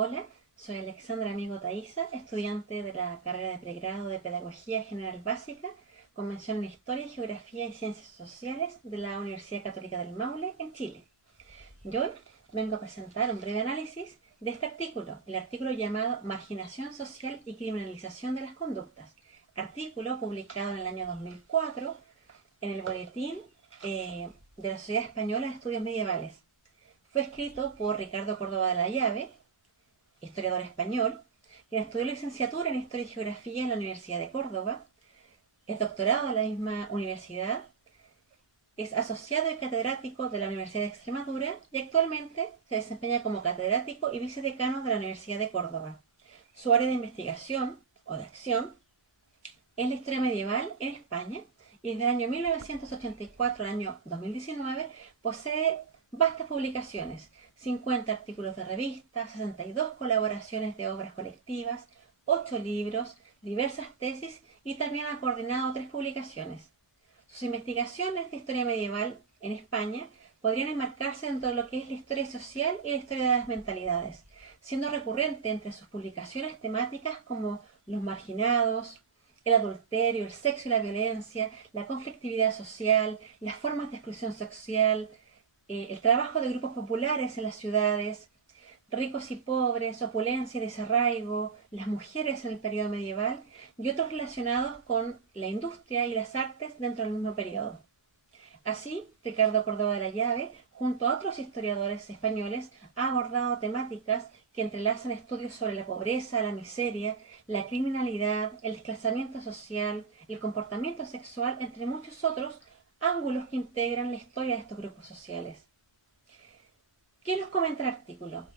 Hola, soy Alexandra Amigo Taiza, estudiante de la carrera de pregrado de Pedagogía General Básica, con mención en Historia, Geografía y Ciencias Sociales de la Universidad Católica del Maule, en Chile. Yo hoy vengo a presentar un breve análisis de este artículo, el artículo llamado Marginación Social y Criminalización de las Conductas, artículo publicado en el año 2004 en el Boletín de la Sociedad Española de Estudios Medievales. Fue escrito por Ricardo Córdoba de la Llave, historiador español, quien estudió licenciatura en Historia y Geografía en la Universidad de Córdoba, es doctorado en la misma universidad, es asociado y catedrático de la Universidad de Extremadura y actualmente se desempeña como catedrático y vicedecano de la Universidad de Córdoba. Su área de investigación o de acción es la historia medieval en España y desde el año 1984 al año 2019 posee vastas publicaciones, 50 artículos de revistas, 62 colaboraciones de obras colectivas, 8 libros, diversas tesis y también ha coordinado 3 publicaciones. Sus investigaciones de historia medieval en España podrían enmarcarse dentro de lo que es la historia social y la historia de las mentalidades, siendo recurrente entre sus publicaciones temáticas como los marginados, el adulterio, el sexo y la violencia, la conflictividad social, las formas de exclusión social, el trabajo de grupos populares en las ciudades, ricos y pobres, opulencia y desarraigo, las mujeres en el periodo medieval y otros relacionados con la industria y las artes dentro del mismo periodo. Así, Ricardo Córdoba de la Llave, junto a otros historiadores españoles, ha abordado temáticas que entrelazan estudios sobre la pobreza, la miseria, la criminalidad, el desplazamiento social, el comportamiento sexual, entre muchos otros ángulos que integran la historia de estos grupos sociales. ¿Qué nos comenta el artículo?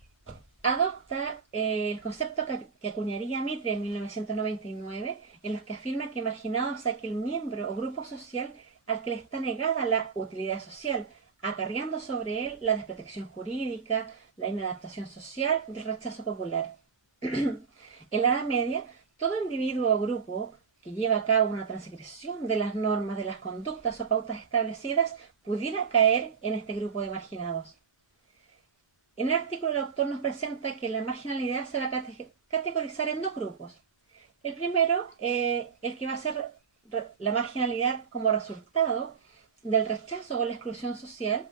Adopta el concepto que acuñaría Mitre en 1999, en los que afirma que marginado es aquel miembro o grupo social al que le está negada la utilidad social, acarreando sobre él la desprotección jurídica, la inadaptación social y el rechazo popular. En la Edad Media, todo individuo o grupo que lleva a cabo una transgresión de las normas, de las conductas o pautas establecidas, pudiera caer en este grupo de marginados. En el artículo el autor nos presenta que la marginalidad se va a categorizar en 2 grupos. El primero, el que va a ser la marginalidad como resultado del rechazo o la exclusión social.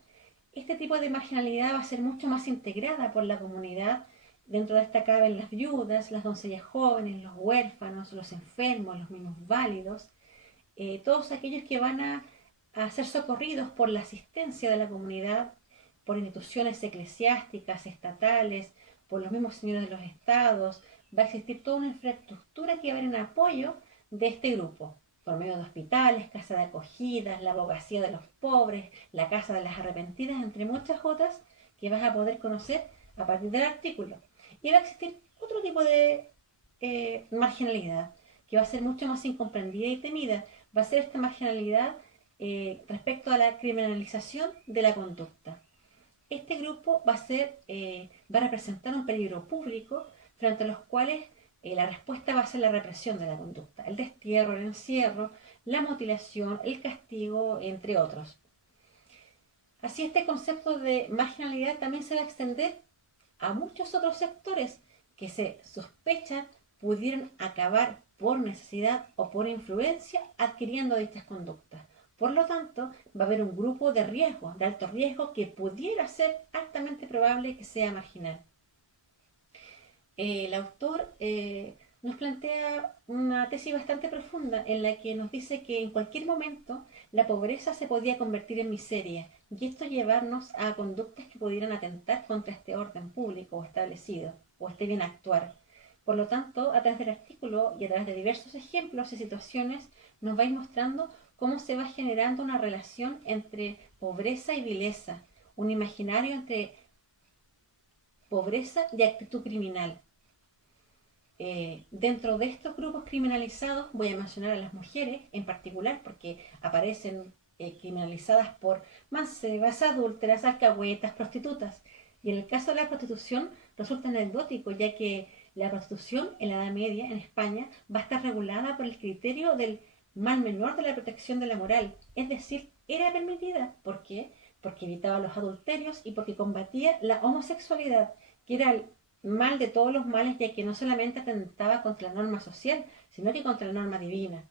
Este tipo de marginalidad va a ser mucho más integrada por la comunidad. Dentro de esta caben las viudas, las doncellas jóvenes, los huérfanos, los enfermos, los minusválidos, todos aquellos que van a ser socorridos por la asistencia de la comunidad, por instituciones eclesiásticas, estatales, por los mismos señores de los estados. Va a existir toda una infraestructura que va a ir en apoyo de este grupo, por medio de hospitales, casas de acogidas, la abogacía de los pobres, la casa de las arrepentidas, entre muchas otras que vas a poder conocer a partir del artículo. Y va a existir otro tipo de marginalidad, que va a ser mucho más incomprendida y temida. Va a ser esta marginalidad respecto a la criminalización de la conducta. Este grupo va a representar un peligro público frente a los cuales la respuesta va a ser la represión de la conducta, el destierro, el encierro, la mutilación, el castigo, entre otros. Así, este concepto de marginalidad también se va a extender a muchos otros sectores que se sospechan pudieran acabar por necesidad o por influencia adquiriendo dichas conductas. Por lo tanto, va a haber un grupo de riesgo, de alto riesgo, que pudiera ser altamente probable que sea marginal. El autor nos plantea una tesis bastante profunda en la que nos dice que en cualquier momento la pobreza se podía convertir en miseria y esto llevarnos a conductas que pudieran atentar contra este orden público o establecido o este bien actuar. Por lo tanto, a través del artículo y a través de diversos ejemplos y situaciones nos va a ir mostrando cómo se va generando una relación entre pobreza y vileza, un imaginario entre pobreza y actitud criminal. Dentro de estos grupos criminalizados voy a mencionar a las mujeres en particular porque aparecen criminalizadas por mancebas, adúlteras, alcahuetas, prostitutas. Y en el caso de la prostitución resulta anecdótico, ya que la prostitución en la Edad Media en España va a estar regulada por el criterio del mal menor de la protección de la moral, es decir, era permitida. ¿Por qué? Porque evitaba los adulterios y porque combatía la homosexualidad, que era mal de todos los males, ya que no solamente atentaba contra la norma social, sino que contra la norma divina.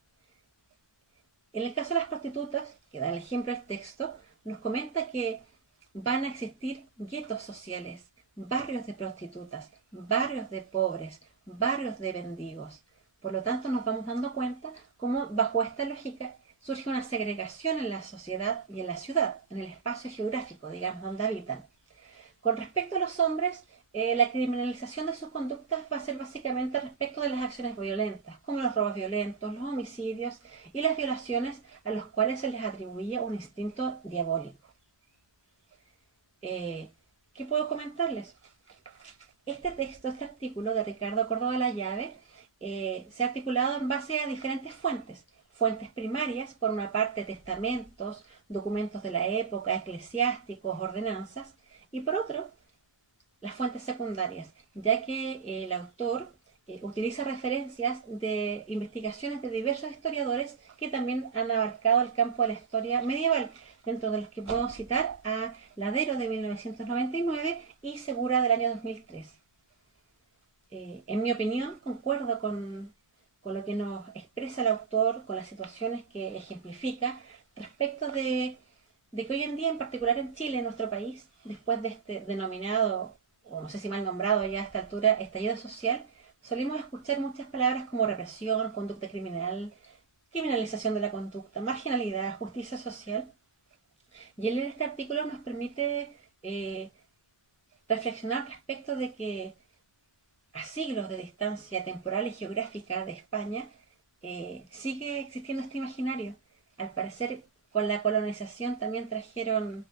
En el caso de las prostitutas, que da el ejemplo del texto, nos comenta que van a existir guetos sociales, barrios de prostitutas, barrios de pobres, barrios de mendigos. Por lo tanto, nos vamos dando cuenta cómo bajo esta lógica surge una segregación en la sociedad y en la ciudad, en el espacio geográfico, digamos, donde habitan. Con respecto a los hombres, la criminalización de sus conductas va a ser básicamente respecto de las acciones violentas, como los robos violentos, los homicidios y las violaciones a los cuales se les atribuía un instinto diabólico. ¿Qué puedo comentarles? Este texto, este artículo de Ricardo Córdoba La Llave, se ha articulado en base a diferentes fuentes. Fuentes primarias, por una parte testamentos, documentos de la época, eclesiásticos, ordenanzas, y por otro, las fuentes secundarias, ya que el autor utiliza referencias de investigaciones de diversos historiadores que también han abarcado el campo de la historia medieval, dentro de los que puedo citar a Ladero de 1999 y Segura del año 2003. En mi opinión, concuerdo con lo que nos expresa el autor, con las situaciones que ejemplifica, respecto de que hoy en día, en particular en Chile, en nuestro país, después de este denominado, o no sé si mal nombrado ya a esta altura, estallido social, solimos escuchar muchas palabras como represión, conducta criminal, criminalización de la conducta, marginalidad, justicia social. Y el leer este artículo nos permite reflexionar respecto de que a siglos de distancia temporal y geográfica de España sigue existiendo este imaginario. Al parecer, con la colonización también trajeron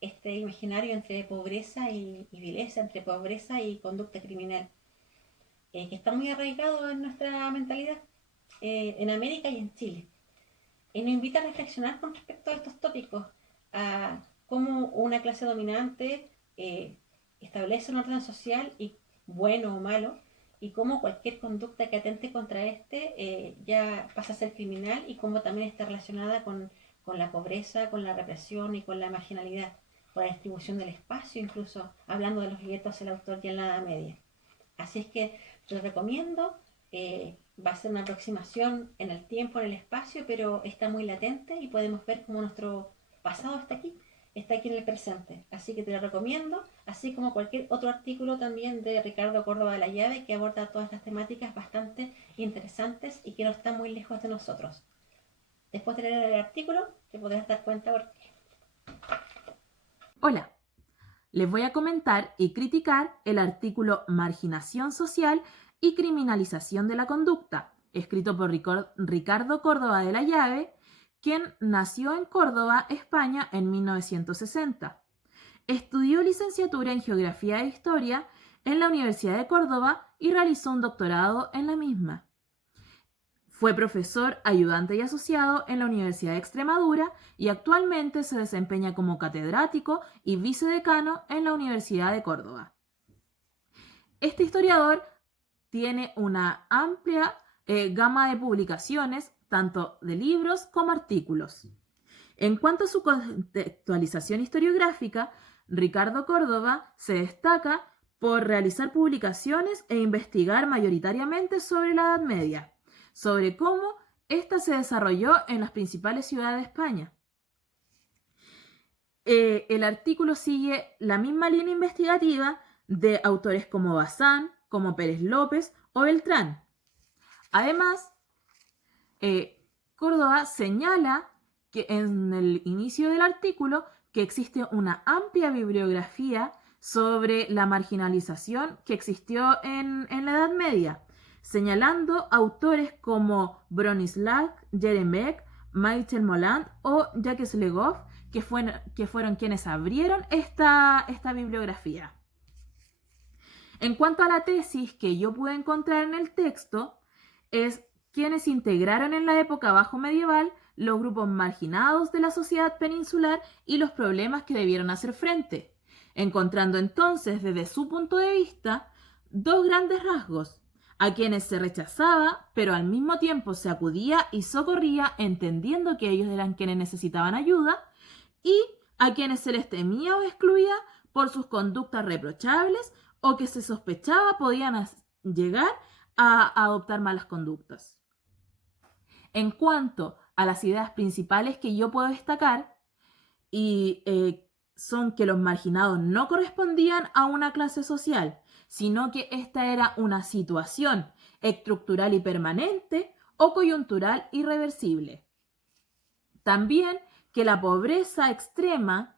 este imaginario entre pobreza y vileza, entre pobreza y conducta criminal, que está muy arraigado en nuestra mentalidad en América y en Chile. Nos invita a reflexionar con respecto a estos tópicos, a cómo una clase dominante establece un orden social, y bueno o malo, y cómo cualquier conducta que atente contra este ya pasa a ser criminal, y cómo también está relacionada con la pobreza, con la represión y con la marginalidad, por la distribución del espacio, incluso hablando de los guetos el autor ya en la Edad Media. Así es que les recomiendo, va a ser una aproximación en el tiempo, en el espacio, pero está muy latente y podemos ver cómo nuestro pasado está aquí en el presente. Así que te lo recomiendo, así como cualquier otro artículo también de Ricardo Córdoba de la Llave, que aborda todas las temáticas bastante interesantes y que no están muy lejos de nosotros. Después de leer el artículo, te podrás dar cuenta por qué. Hola, les voy a comentar y criticar el artículo Marginación Social y Criminalización de la Conducta, escrito por Ricardo Córdoba de la Llave, quien nació en Córdoba, España, en 1960. Estudió licenciatura en Geografía e Historia en la Universidad de Córdoba y realizó un doctorado en la misma. Fue profesor ayudante y asociado en la Universidad de Extremadura y actualmente se desempeña como catedrático y vicedecano en la Universidad de Córdoba. Este historiador tiene una amplia gama de publicaciones, tanto de libros como artículos. En cuanto a su contextualización historiográfica, Ricardo Córdoba se destaca por realizar publicaciones e investigar mayoritariamente sobre la Edad Media, sobre cómo ésta se desarrolló en las principales ciudades de España. El artículo sigue la misma línea investigativa de autores como Bazán, como Pérez López o Beltrán. Además, Córdoba señala que en el inicio del artículo que existe una amplia bibliografía sobre la marginalización que existió en la Edad Media, señalando autores como Bronislaw Jeremek, Michel Molland o Jacques Le Goff, que fueron quienes abrieron esta bibliografía. En cuanto a la tesis que yo pude encontrar en el texto, es quienes integraron en la época bajo medieval los grupos marginados de la sociedad peninsular y los problemas que debieron hacer frente, encontrando entonces desde su punto de vista dos grandes rasgos: a quienes se rechazaba, pero al mismo tiempo se acudía y socorría entendiendo que ellos eran quienes necesitaban ayuda, y a quienes se les temía o excluía por sus conductas reprochables o que se sospechaba podían llegar a adoptar malas conductas. En cuanto a las ideas principales que yo puedo destacar, y son que los marginados no correspondían a una clase social, sino que esta era una situación estructural y permanente o coyuntural irreversible. También que la pobreza extrema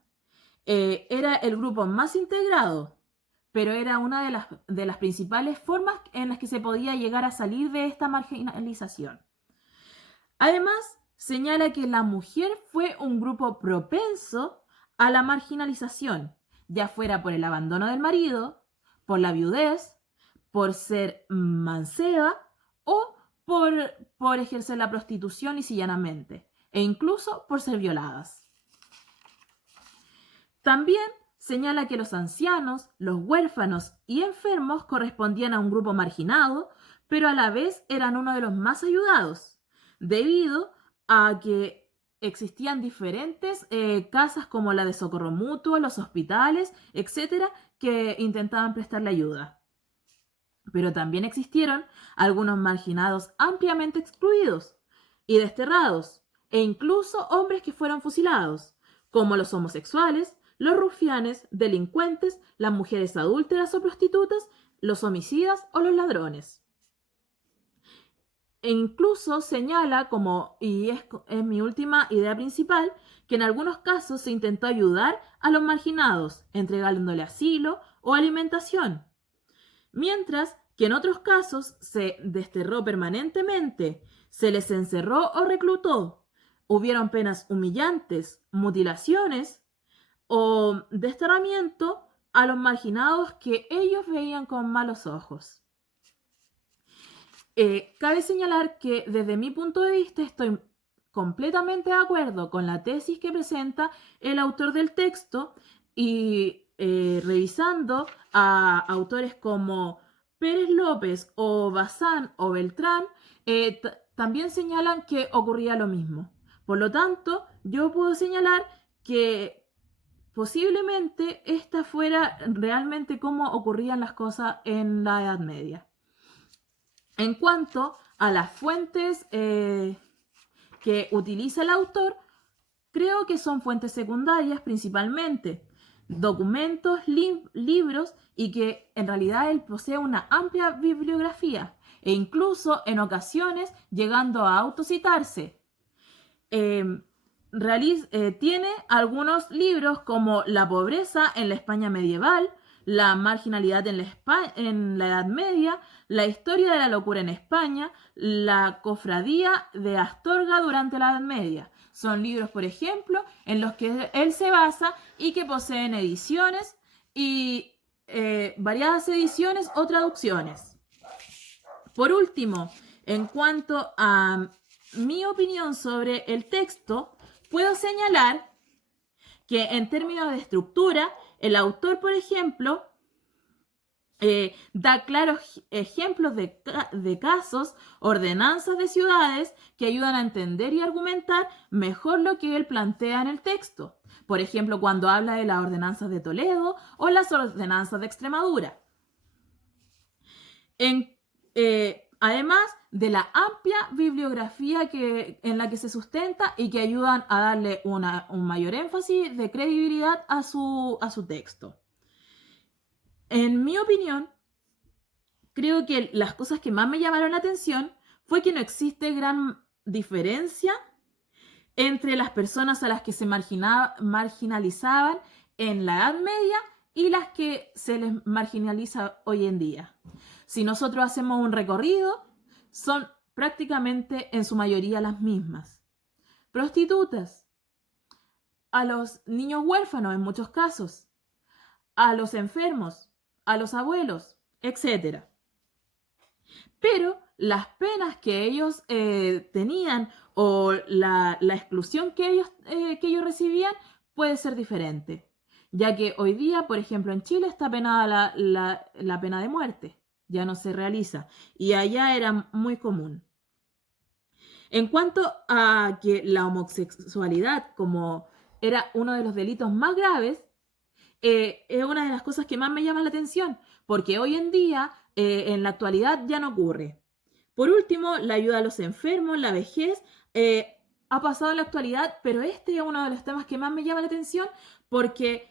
era el grupo más integrado, pero era una de las principales formas en las que se podía llegar a salir de esta marginalización. Además, señala que la mujer fue un grupo propenso a la marginalización, ya fuera por el abandono del marido, por la viudez, por ser manceba o por ejercer la prostitución y llanamente, e incluso por ser violadas. También señala que los ancianos, los huérfanos y enfermos correspondían a un grupo marginado, pero a la vez eran uno de los más ayudados, debido a que existían diferentes casas como la de socorro mutuo, los hospitales, etcétera, que intentaban prestarle ayuda. Pero también existieron algunos marginados ampliamente excluidos y desterrados, e incluso hombres que fueron fusilados, como los homosexuales, los rufianes, delincuentes, las mujeres adúlteras o prostitutas, los homicidas o los ladrones. E incluso señala, y es mi última idea principal, que en algunos casos se intentó ayudar a los marginados, entregándole asilo o alimentación, mientras que en otros casos se desterró permanentemente, se les encerró o reclutó. Hubieron penas humillantes, mutilaciones o desterramiento a los marginados que ellos veían con malos ojos. Cabe señalar que desde mi punto de vista estoy completamente de acuerdo con la tesis que presenta el autor del texto y revisando a autores como Pérez López o Bazán o Beltrán, también señalan que ocurría lo mismo. Por lo tanto, yo puedo señalar que posiblemente esta fuera realmente cómo ocurrían las cosas en la Edad Media. En cuanto a las fuentes que utiliza el autor, creo que son fuentes secundarias principalmente, documentos, libros, y que en realidad él posee una amplia bibliografía e incluso en ocasiones llegando a autocitarse. Tiene algunos libros como La pobreza en la España medieval, La marginalidad en la Edad Media, La historia de la locura en España, La cofradía de Astorga durante la Edad Media. Son libros, por ejemplo, en los que él se basa y que poseen ediciones y variadas ediciones o traducciones. Por último, en cuanto a mi opinión sobre el texto, puedo señalar que en términos de estructura, el autor, por ejemplo, da claros ejemplos de casos, ordenanzas de ciudades que ayudan a entender y argumentar mejor lo que él plantea en el texto. Por ejemplo, cuando habla de las ordenanzas de Toledo o las ordenanzas de Extremadura. Además de la amplia bibliografía en la que se sustenta y que ayudan a darle un mayor énfasis de credibilidad a su texto. En mi opinión, creo que las cosas que más me llamaron la atención fue que no existe gran diferencia entre las personas a las que se marginalizaban en la Edad Media y las que se les marginaliza hoy en día. Si nosotros hacemos un recorrido, son prácticamente en su mayoría las mismas. Prostitutas, a los niños huérfanos en muchos casos, a los enfermos, a los abuelos, etc. Pero las penas que ellos tenían o la exclusión que ellos recibían puede ser diferente, ya que hoy día, por ejemplo, en Chile está penada la pena de muerte, ya no se realiza, y allá era muy común. En cuanto a que la homosexualidad, como era uno de los delitos más graves, es una de las cosas que más me llama la atención, porque hoy en día, en la actualidad, ya no ocurre. Por último, la ayuda a los enfermos, la vejez, ha pasado en la actualidad, pero este es uno de los temas que más me llama la atención porque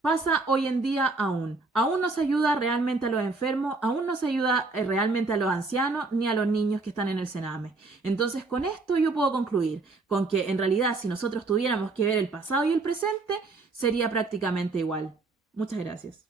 pasa hoy en día aún. Aún no se ayuda realmente a los enfermos, aún no se ayuda realmente a los ancianos ni a los niños que están en el Sename. Entonces, con esto yo puedo concluir con que en realidad si nosotros tuviéramos que ver el pasado y el presente, sería prácticamente igual. Muchas gracias.